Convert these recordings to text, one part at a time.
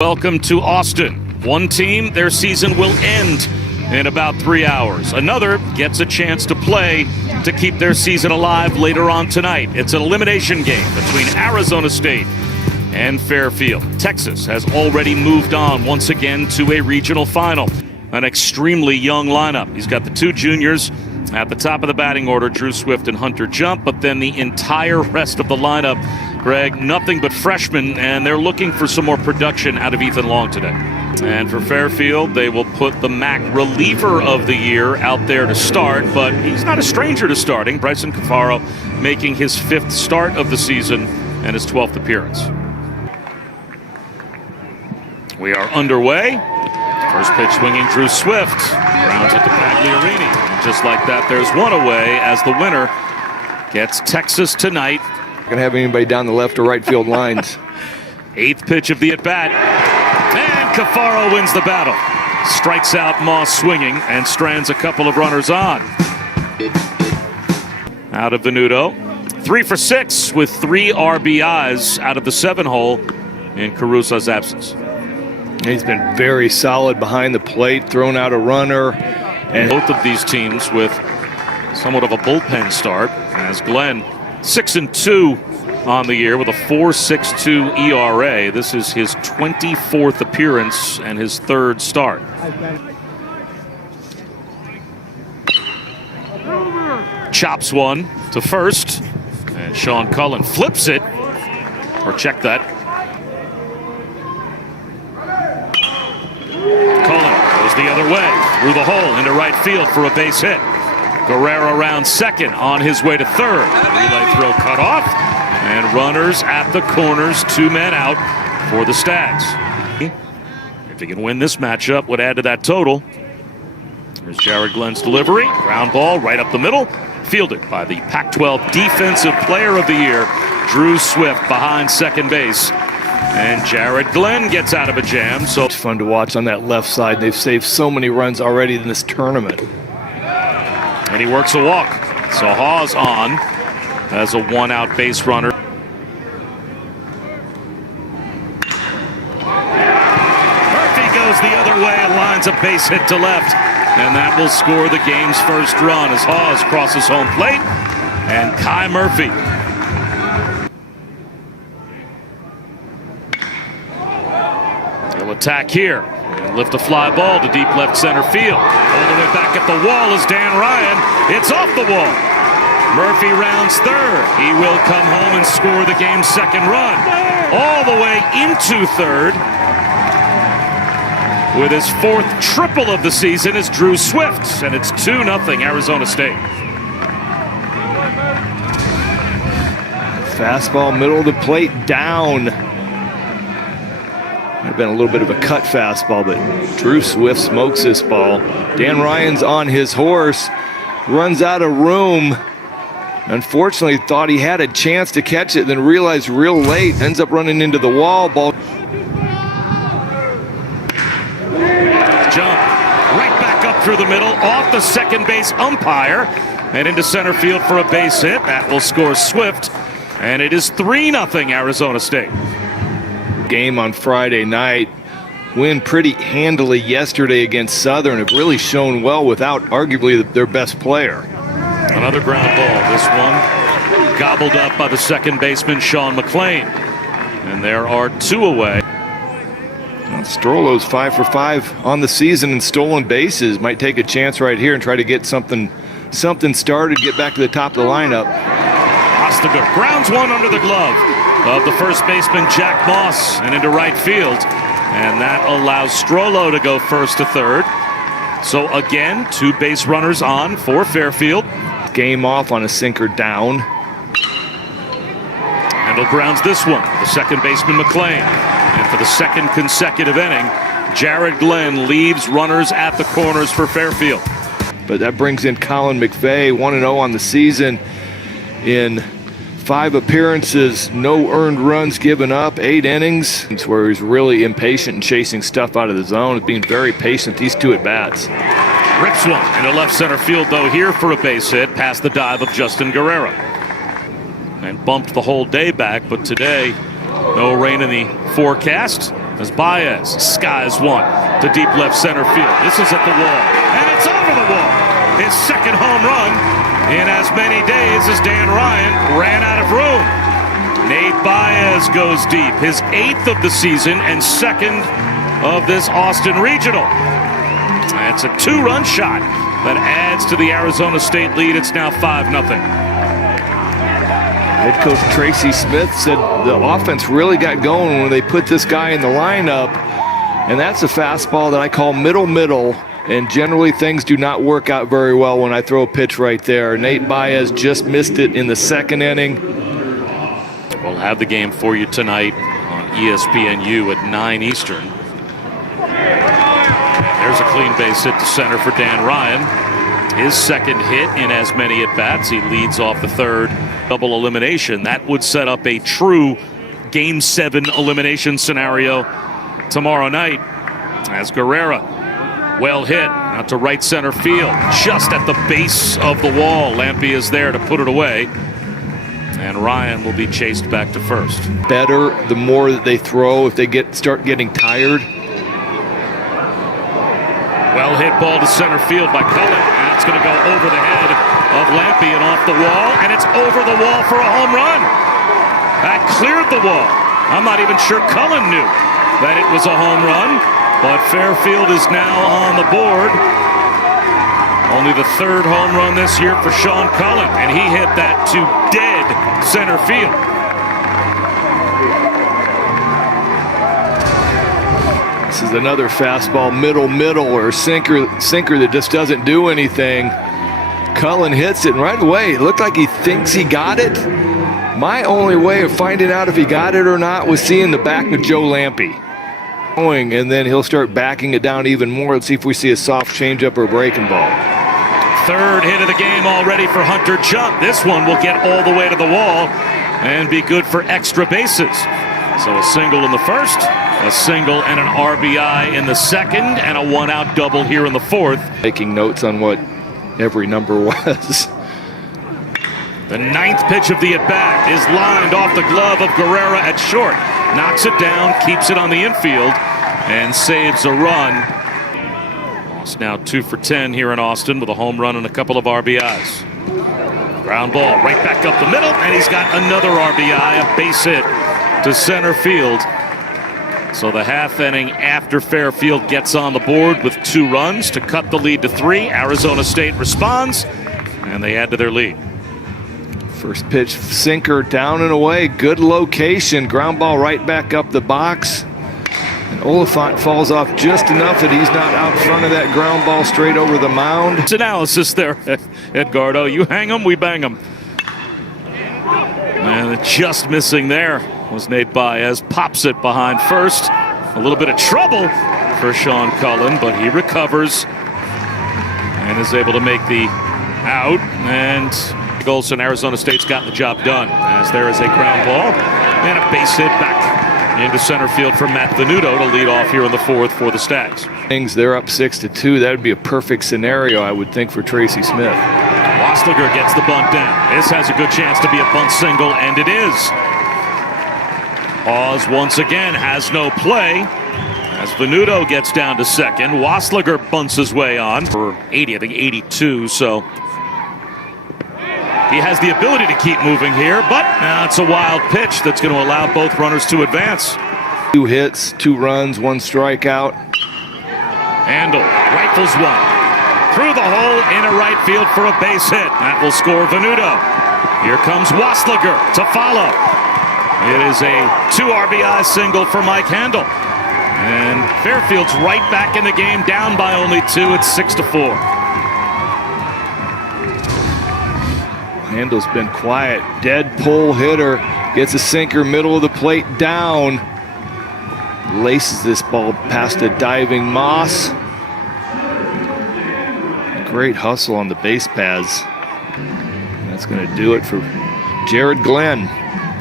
Welcome to Austin. One team, their season will end in about 3 hours. Another gets a chance to play to keep their season alive later on tonight. It's an elimination game between Arizona State and Fairfield. Texas has already moved on once again to a regional final. An extremely young lineup. He's got the two juniors at the top of the batting order, Drew Swift and Hunter Jump, but then the entire rest of the lineup, Greg, nothing but freshmen, and they're looking for some more production out of Ethan Long today. And for Fairfield, they will put the MAC reliever of the year out there to start, but he's not a stranger to starting. Bryson Cafaro making his 5th start of the season and his 12th appearance. We are underway. First pitch swinging, Drew Swift grounds at the Pagliarini. And just like that, there's one away as the winner gets Texas tonight. Not gonna have anybody down the left or right field lines. 8th pitch of the at-bat, and Cafaro wins the battle. Strikes out Moss swinging and strands a couple of runners on. Out of Venuto, 3 for 6 with 3 RBIs out of the 7-hole in Caruso's absence. He's been very solid behind the plate, thrown out a runner. And both of these teams with somewhat of a bullpen start, as Glenn 6-2 on the year with a 4.62 ERA. This is his 24th appearance and his 3rd start. Chops one to first, and Sean Cullen flips it, or check that. Cullen goes the other way through the hole into right field for a base hit. Guerrero around second on his way to third. Relay throw cut off, and runners at the corners, 2 men out for the Stags. If he can win this matchup, would add to that total. Here's Jared Glenn's delivery, ground ball right up the middle, fielded by the Pac-12 Defensive Player of the Year, Drew Swift, behind second base. And Jared Glenn gets out of a jam. So it's fun to watch on that left side. They've saved so many runs already in this tournament. And he works a walk. So Hawes on as a 1-out base runner. Murphy goes the other way and lines a base hit to left. And that will score the game's first run as Hawes crosses home plate. And Kai Murphy. He'll attack here. Lift a fly ball to deep left center field. All the way back at the wall is Dan Ryan. It's off the wall. Murphy rounds third. He will come home and score the game's 2nd run. All the way into third. With his 4th triple of the season is Drew Swift. And it's 2-0 Arizona State. Fastball middle of the plate down. Might have been a little bit of a cut fastball, but Drew Swift smokes this ball. Dan Ryan's on his horse, runs out of room. Unfortunately, thought he had a chance to catch it, then realized real late, ends up running into the wall. Ball. Jump right back up through the middle, off the second base umpire, and into center field for a base hit. That will score Swift, and it is 3-0 Arizona State. Game on Friday night, win pretty handily yesterday against Southern. Have really shown well without arguably their best player. Another ground ball. This one gobbled up by the second baseman Sean McLean, and there are 2 away. Well, Strollo's 5 for 5 on the season in stolen bases. Might take a chance right here and try to get something started, get back to the top of the lineup. Ostager grounds one under the glove of the first baseman Jack Moss and into right field, and that allows Strollo to go first to third. So again, 2 base runners on for Fairfield. Game off on a sinker down. Handle grounds this one, the second baseman McLean, and for the 2nd consecutive inning, Jared Glenn leaves runners at the corners for Fairfield. But that brings in Colin McVeigh, 1-0 on the season in 5 appearances, no earned runs given up, 8 innings. It's where he's really impatient and chasing stuff out of the zone, being very patient these 2 at-bats. Rips one into left center field, though, here for a base hit past the dive of Justin Guerrero. And bumped the whole day back, but today, no rain in the forecast. as Baez skies one to deep left center field. This is at the wall, and it's over the wall. His second home run in as many days as Dan Ryan ran out of room. Nate Baez goes deep, his 8th of the season and 2nd of this Austin Regional. That's a 2-run shot that adds to the Arizona State lead. It's now 5-0. Head coach Tracy Smith said the offense really got going when they put this guy in the lineup, and that's a fastball that I call middle, and generally things do not work out very well when I throw a pitch right there. Nate Baez just missed it in the 2nd inning. We'll have the game for you tonight on ESPNU at 9 Eastern. There's a clean base hit to center for Dan Ryan. His 2nd hit in as many at-bats. He leads off the 3rd. Double elimination. That would set up a true Game 7 elimination scenario tomorrow night as Guerrera, well hit, out to right center field, just at the base of the wall. Lampy is there to put it away, and Ryan will be chased back to first. Better the more that they throw if they start getting tired. Well hit ball to center field by Cullen. And it's going to go over the head of Lampy and off the wall, and it's over the wall for a home run. That cleared the wall. I'm not even sure Cullen knew that it was a home run, but Fairfield is now on the board. Only the 3rd home run this year for Sean Cullen, and he hit that to dead center field. This is another fastball, middle, or sinker that just doesn't do anything. Cullen hits it, and right away, it looked like he thinks he got it. My only way of finding out if he got it or not was seeing the back of Joe Lampy. And then he'll start backing it down even more. Let's see if we see a soft changeup or a breaking ball. 3rd hit of the game already for Hunter Jump. This one will get all the way to the wall and be good for extra bases. So a single in the 1st, a single and an RBI in the 2nd, and a 1-out double here in the 4th. Making notes on what every number was. The 9th pitch of the at-bat is lined off the glove of Guerrera at short. Knocks it down, keeps it on the infield, and saves a run. It's now 2 for 10 here in Austin with a home run and a couple of RBIs. Ground ball right back up the middle, and he's got another RBI, a base hit to center field. So the half inning after Fairfield gets on the board with 2 runs to cut the lead to 3. Arizona State responds, and they add to their lead. First pitch, sinker down and away. Good location. Ground ball right back up the box. And Oliphant falls off just enough that he's not out front of that ground ball straight over the mound. It's analysis there, Edgardo. You hang them, we bang them. And just missing there was Nate Baez. Pops it behind first. A little bit of trouble for Sean Cullen, but he recovers and is able to make the out. And Golson, Arizona State's gotten the job done, as there is a ground ball and a base hit back into center field for Matt Venuto to lead off here in the 4th for the Stags. They're up 6-2. That would be a perfect scenario, I would think, for Tracy Smith. Wasliger gets the bunt down. This has a good chance to be a bunt single, and it is. Hawes once again has no play as Venuto gets down to 2nd. Wasliger bunts his way on for 80, I think 82, so he has the ability to keep moving here, but now it's a wild pitch that's going to allow both runners to advance. 2 hits, 2 runs, 1 strikeout. Handle rifles one through the hole into right field for a base hit. That will score Venuto. Here comes Wasliger to follow. It is a 2 RBI single for Mike Handel. And Fairfield's right back in the game, down by only 2. It's 6-4. Handel's been quiet. Dead pull hitter. Gets a sinker middle of the plate down. Laces this ball past a diving Moss. Great hustle on the base paths. That's going to do it for Jared Glenn.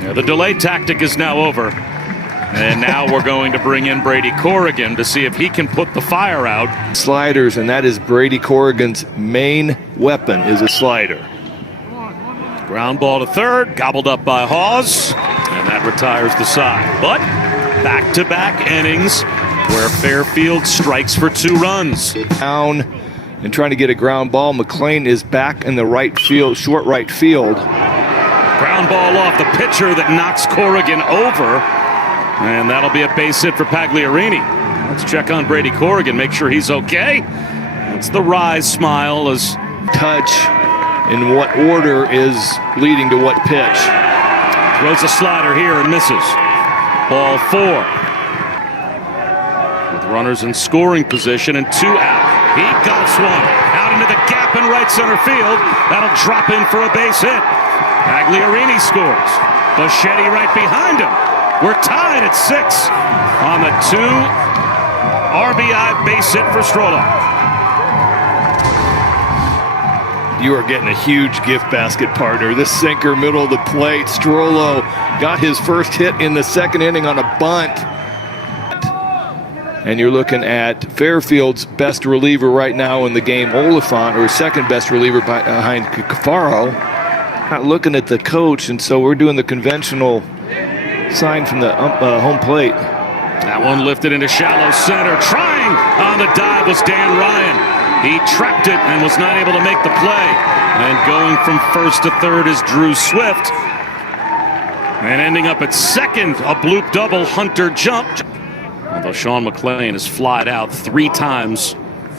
Yeah, the delay tactic is now over. And now we're going to bring in Brady Corrigan to see if he can put the fire out. Sliders, and that is Brady Corrigan's main weapon, is a slider. Ground ball to 3rd, gobbled up by Hawes, and that retires the side. But back-to-back innings where Fairfield strikes for 2 runs. Down and trying to get a ground ball. McLean is back in the right field, short right field. Ground ball off the pitcher that knocks Corrigan over. And that'll be a base hit for Pagliarini. Let's check on Brady Corrigan, make sure he's okay. It's the Rise smile as touch in what order is leading to what pitch. Throws a slider here and misses. Ball 4. With runners in scoring position and 2 out. He golfs one out into the gap in right center field. That'll drop in for a base hit. Pagliarini scores. Bichetti right behind him. We're tied at 6 on the 2 RBI base hit for Strollo. You are getting a huge gift basket, partner. This sinker, middle of the plate. Strollo got his first hit in the second inning on a bunt. And you're looking at Fairfield's best reliever right now in the game, Oliphant, or second best reliever behind Cafaro. Not looking at the coach, and so we're doing the conventional sign from the home plate. That one lifted into shallow center. Trying on the dive was Dan Ryan. He trapped it and was not able to make the play. And going from first to third is Drew Swift. And ending up at second, a bloop double, Hunter jumped. Although Sean McLean has flied out 3 times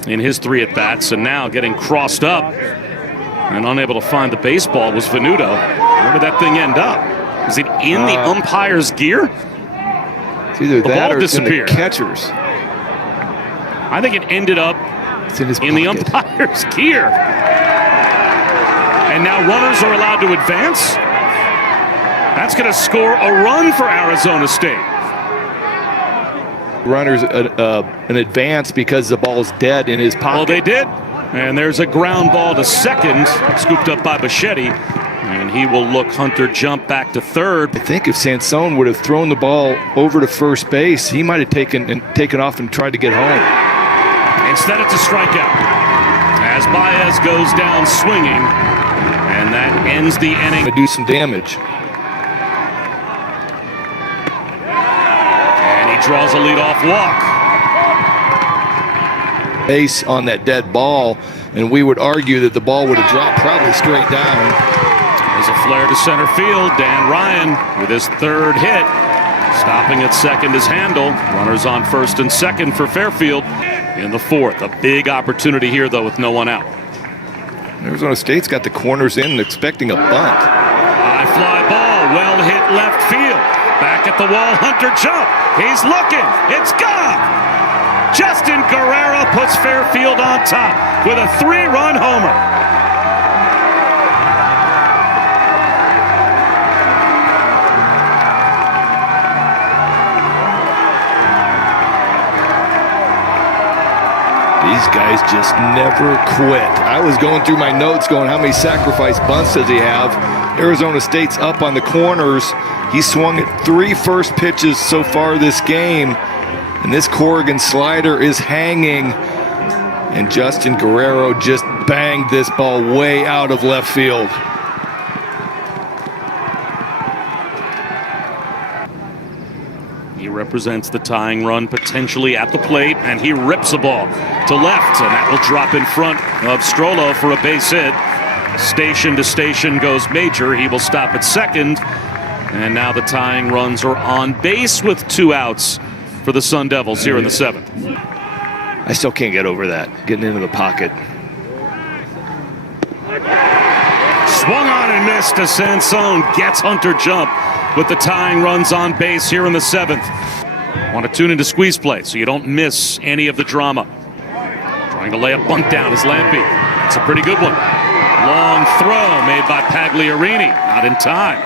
in his 3 at-bats, and now getting crossed up and unable to find the baseball was Venuto. Where did that thing end up? Is it in the umpire's gear? It's either the that ball or it's in the disappeared. catcher's. I think it ended up in the umpire's gear. And now runners are allowed to advance. That's going to score a run for Arizona State. Runners an advance because the ball's dead in his pocket. Well, they did. And there's a ground ball to second, scooped up by Bichetti. And he will look Hunter jump back to third. I think if Sansone would have thrown the ball over to first base, he might have taken off and tried to get home. Instead, it's a strikeout. As Baez goes down swinging, and that ends the inning. To do some damage. And he draws a leadoff walk. Base on that dead ball, and we would argue that the ball would have dropped probably straight down. There's a flare to center field. Dan Ryan with his 3rd hit. Stopping at second is Handel. Runners on first and second for Fairfield in the 4th. A big opportunity here, though, with no one out. Arizona State's got the corners in, expecting a bunt. High fly ball, well hit left field. Back at the wall, Hunter jump. He's looking. It's gone. Justin Guerrero puts Fairfield on top with a 3-run homer. These guys just never quit. I was going through my notes going, how many sacrifice bunts does he have? Arizona State's up on the corners. He swung at 3 first pitches so far this game. And this Corrigan slider is hanging. And Justin Guerrero just banged this ball way out of left field. He represents the tying run potentially at the plate, and he rips a ball to left, and that will drop in front of Strollo for a base hit. Station to station goes Major. He will stop at second, and now the tying runs are on base with 2 outs for the Sun Devils here in the 7th. I still can't get over that, getting into the pocket. Swung on and missed to Sansone. Gets Hunter jump with the tying runs on base here in the 7th. Want to tune into squeeze play so you don't miss any of the drama. Trying to lay a bunt down is Lampe. It's a pretty good one. Long throw made by Pagliarini. Not in time.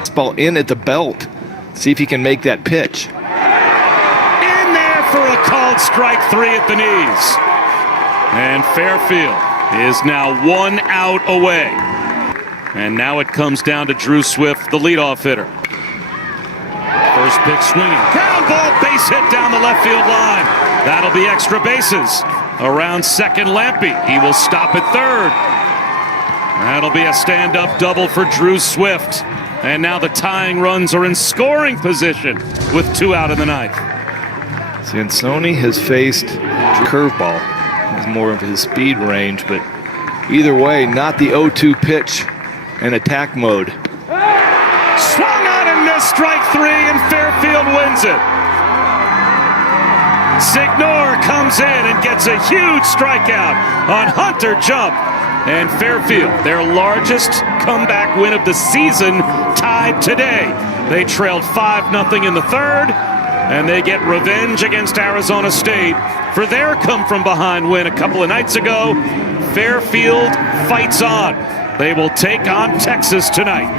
This ball in at the belt. See if he can make that pitch. In there for a called strike 3 at the knees. And Fairfield is now 1 out away. And now it comes down to Drew Swift, the leadoff hitter. First pitch swinging. Ground ball, base hit down the left field line. That'll be extra bases. Around second, Lampe. He will stop at third. That'll be a stand-up double for Drew Swift. And now the tying runs are in scoring position with 2 out in the ninth. Sansoni has faced curveball. It's more of his speed range, but either way, not the 0-2 pitch and attack mode. Swung on and missed, strike 3, and Fairfield wins it. Signor comes in and gets a huge strikeout on Hunter Jump. And Fairfield, their largest comeback win of the season, tied today. They trailed 5-0 in the third, and they get revenge against Arizona State for their come-from-behind win a couple of nights ago. Fairfield fights on. They will take on Texas tonight.